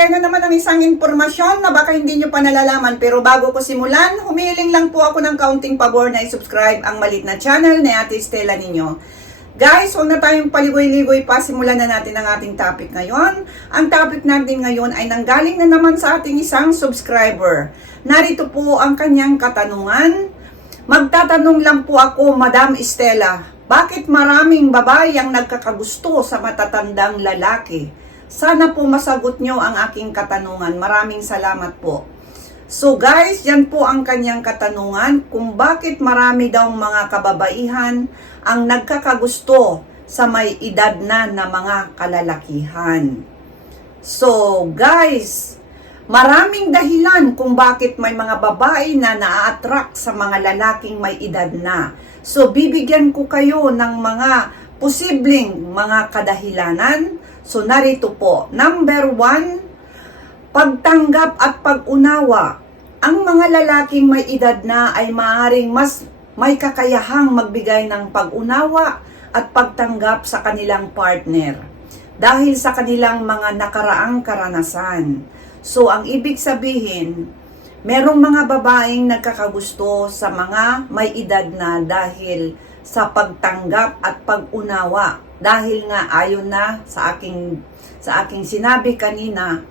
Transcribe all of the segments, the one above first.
magbibigay na naman ng isang impormasyon na baka hindi nyo pa nalalaman. Pero bago ko simulan, humiling lang po ako ng kaunting pabor na i-subscribe ang malit na channel ni Ate Stella ninyo. Guys, huwag na tayong paligoy-ligoy pa. Simulan na natin ang ating topic ngayon. Ang topic natin ngayon ay nanggaling na naman sa ating isang subscriber. Narito po ang kanyang katanungan. Magtatanong lang po ako, Madam Estela, bakit maraming babae ang nagkakagusto sa matatandang lalaki? Sana po masagot nyo ang aking katanungan. Maraming salamat po. So guys, yan po ang kanyang katanungan kung bakit marami daw mga kababaihan ang nagkakagusto sa may edad na na mga kalalakihan. So guys, maraming dahilan kung bakit may mga babae na naa-attract sa mga lalaking may edad na. So bibigyan ko kayo ng mga posibleng mga kadahilanan. So narito po, number one, pagtanggap at pag-unawa. Ang mga lalaking may edad na ay maaaring mas may kakayahang magbigay ng pag-unawa at pagtanggap sa kanilang partner dahil sa kanilang mga nakaraang karanasan. So ang ibig sabihin, merong mga babaeng nagkakagusto sa mga may edad na dahil sa pagtanggap at pag-unawa dahil nga ayon na sa aking sa aking sinabi kanina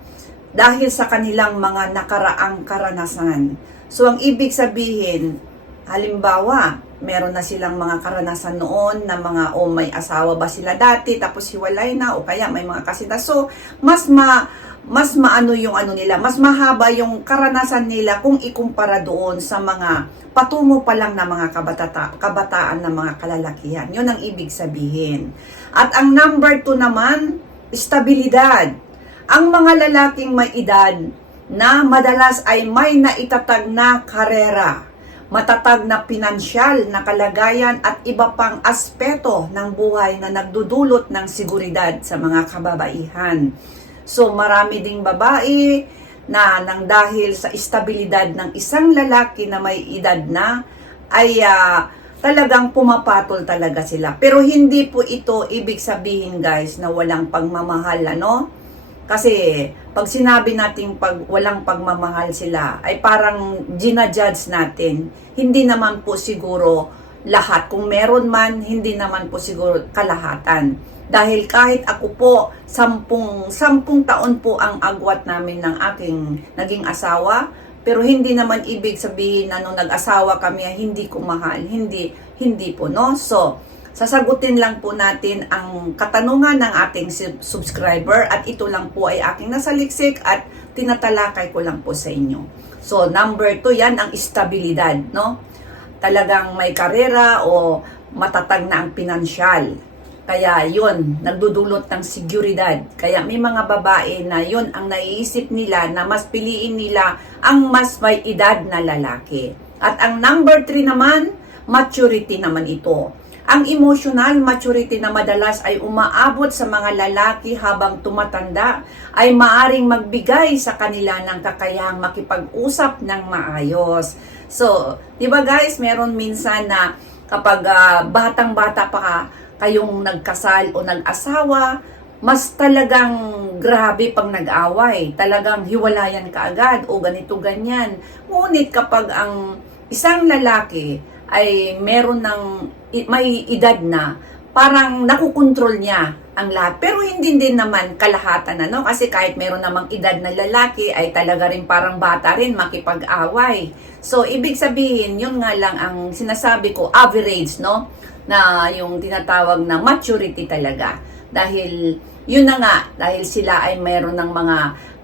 dahil sa kanilang mga nakaraang karanasan. So ang ibig sabihin, halimbawa, meron na silang mga karanasan noon na mga o may asawa ba sila dati tapos hiwalay na o kaya may mga kasita. So mas ma mas maano yung ano nila, mas mahaba yung karanasan nila kung ikumpara doon sa mga patungo pa lang na mga kabatata, kabataan na mga kalalakihan. Yun ang ibig sabihin. At ang number two naman, estabilidad. Ang mga lalaking may edad na madalas ay may naitatag na karera, matatag na pinansyal na kalagayan at iba pang aspeto ng buhay na nagdudulot ng seguridad sa mga kababaihan. So marami ding babae na nang dahil sa estabilidad ng isang lalaki na may edad na ay ah, talagang pumapatol talaga sila. Pero hindi po ito ibig sabihin guys na walang pagmamahal ano? Kasi pag sinabi nating pag walang pagmamahal sila ay parang ginajudge natin. Hindi naman po siguro lahat. Kung meron man, hindi naman po siguro kalahatan. Dahil kahit ako po, sampung, sampung taon po ang agwat namin ng aking naging asawa, pero hindi naman ibig sabihin na nung nag-asawa kami hindi ko mahal. Hindi, hindi po, no? So, sasagutin lang po natin ang katanungan ng ating sub- subscriber at ito lang po ay aking nasaliksik at tinatalakay ko lang po sa inyo. So, number two, yan ang estabilidad, no? Talagang may karera o matatag na ang pinansyal. Kaya yun, nagdudulot ng seguridad. Kaya may mga babae na yun ang naiisip nila na mas piliin nila ang mas may edad na lalaki. At ang number three naman, maturity naman ito. Ang emotional maturity na madalas ay umaabot sa mga lalaki habang tumatanda ay maaring magbigay sa kanila ng kakayahang makipag-usap ng maayos. So, di ba guys, meron minsan na kapag ah, batang-bata pa ka, kayong nagkasal o nag-asawa, mas talagang grabe pang nag-away. Talagang hiwalayan ka agad o ganito ganyan. Ngunit kapag ang isang lalaki ay meron ng may edad na, parang nakukontrol niya ang lahat. Pero hindi din naman kalahatan ano kasi kahit meron namang edad na lalaki ay talaga rin parang bata rin makipag-away. So ibig sabihin, yun nga lang ang sinasabi ko, average, no? Na yung tinatawag na maturity talaga. Dahil yun na nga, dahil sila ay meron ng mga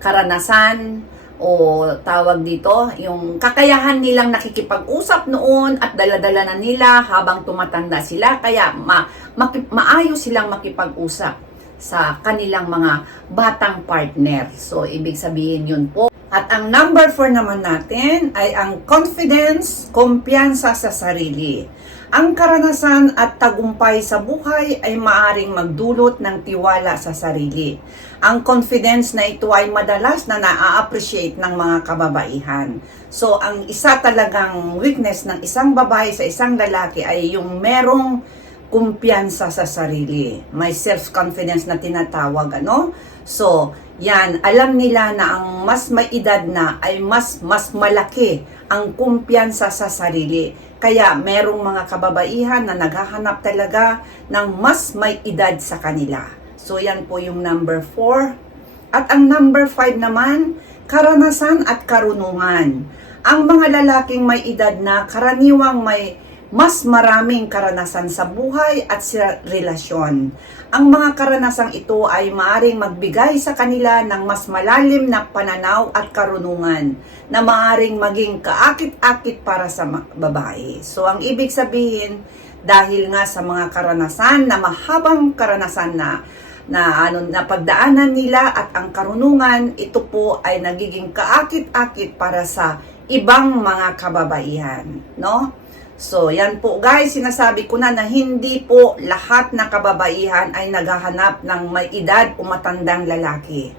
karanasan, o tawag dito, yung kakayahan nilang nakikipag-usap noon at daladala na nila habang tumatanda sila. Kaya ma, maki, maayos silang makipag-usap sa kanilang mga batang partner. So, ibig sabihin yun po. At ang number 4 naman natin ay ang confidence, kumpiyansa sa sarili. Ang karanasan at tagumpay sa buhay ay maaring magdulot ng tiwala sa sarili. Ang confidence na ito ay madalas na na-appreciate ng mga kababaihan. So, ang isa talagang weakness ng isang babae sa isang lalaki ay yung merong kumpiyansa sa sarili. May self-confidence na tinatawag, ano? So, yan, alam nila na ang mas may edad na ay mas mas malaki ang kumpiyansa sa sarili. Kaya merong mga kababaihan na naghahanap talaga ng mas may edad sa kanila. So, yan po yung number 4. At ang number 5 naman, karanasan at karunungan. Ang mga lalaking may edad na karaniwang may mas maraming karanasan sa buhay at sa relasyon. Ang mga karanasang ito ay maaring magbigay sa kanila ng mas malalim na pananaw at karunungan na maaring maging kaakit-akit para sa babae. So ang ibig sabihin, dahil nga sa mga karanasan na mahabang karanasan na na ano na pagdaanan nila at ang karunungan ito po ay nagiging kaakit-akit para sa ibang mga kababaihan no so yan po guys sinasabi ko na na hindi po lahat na kababaihan ay naghahanap ng may edad o matandang lalaki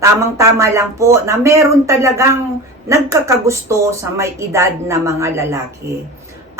tamang-tama lang po na meron talagang nagkakagusto sa may edad na mga lalaki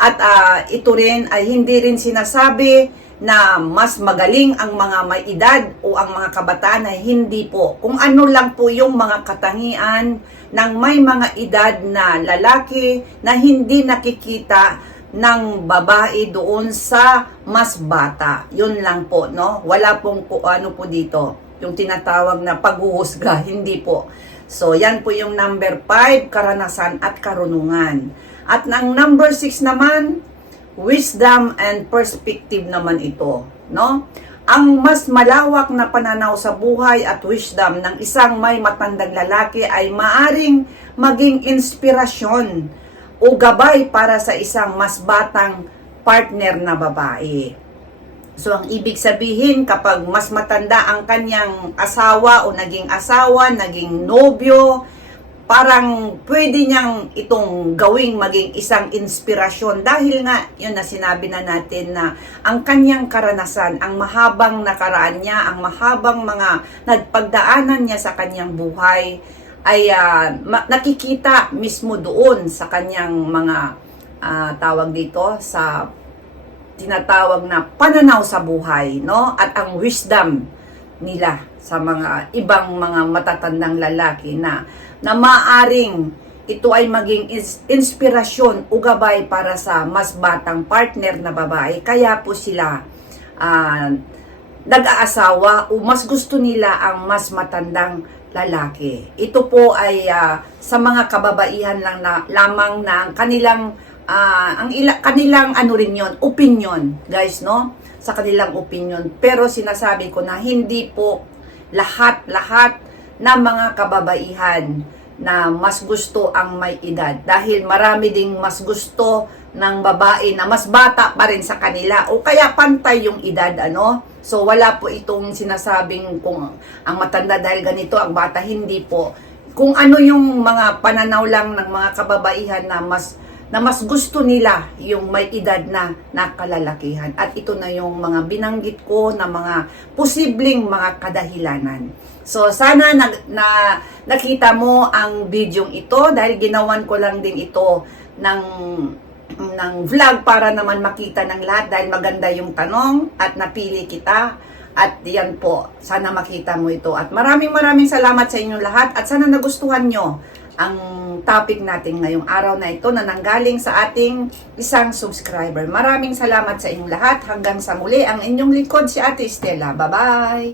at ah, ito rin ay hindi rin sinasabi na mas magaling ang mga may edad o ang mga kabataan ay hindi po. Kung ano lang po yung mga katangian ng may mga edad na lalaki na hindi nakikita ng babae doon sa mas bata. Yun lang po, no? Wala pong po, ano po dito, yung tinatawag na paghuhusga, hindi po. So, yan po yung number 5, karanasan at karunungan. At ang number 6 naman, wisdom and perspective naman ito, no? Ang mas malawak na pananaw sa buhay at wisdom ng isang may matandang lalaki ay maaring maging inspirasyon o gabay para sa isang mas batang partner na babae. So, ang ibig sabihin, kapag mas matanda ang kanyang asawa o naging asawa, naging nobyo, parang pwede niyang itong gawing maging isang inspirasyon dahil nga yun na sinabi na natin na ang kanyang karanasan, ang mahabang nakaraan niya, ang mahabang mga nagpagdaanan niya sa kanyang buhay ay ma- nakikita mismo doon sa kanyang mga ah, tawag dito sa tinatawag na pananaw sa buhay, no? At ang wisdom nila sa mga ibang mga matatandang lalaki na na maaring ito ay maging inspirasyon o gabay para sa mas batang partner na babae. Kaya po sila ah, nag-aasawa o mas gusto nila ang mas matandang lalaki. Ito po ay ah, sa mga kababaihan lang na lamang na ang kanilang ah, ang ila, kanilang ano rin yon, opinion, guys, no? Sa kanilang opinion. Pero sinasabi ko na hindi po lahat-lahat na mga kababaihan na mas gusto ang may edad dahil marami ding mas gusto ng babae na mas bata pa rin sa kanila o kaya pantay yung edad ano so wala po itong sinasabing kung ang matanda dahil ganito ang bata hindi po kung ano yung mga pananaw lang ng mga kababaihan na mas na mas gusto nila yung may edad na nakalalakihan. At ito na yung mga binanggit ko na mga posibleng mga kadahilanan. So, sana na, na nakita mo ang bidyong ito dahil ginawan ko lang din ito ng ng vlog para naman makita ng lahat dahil maganda yung tanong at napili kita. At yan po, sana makita mo ito. At maraming maraming salamat sa inyong lahat at sana nagustuhan nyo ang topic natin ngayong araw na ito na nanggaling sa ating isang subscriber. Maraming salamat sa inyong lahat. Hanggang sa muli, ang inyong likod si Ate Stella. Bye-bye!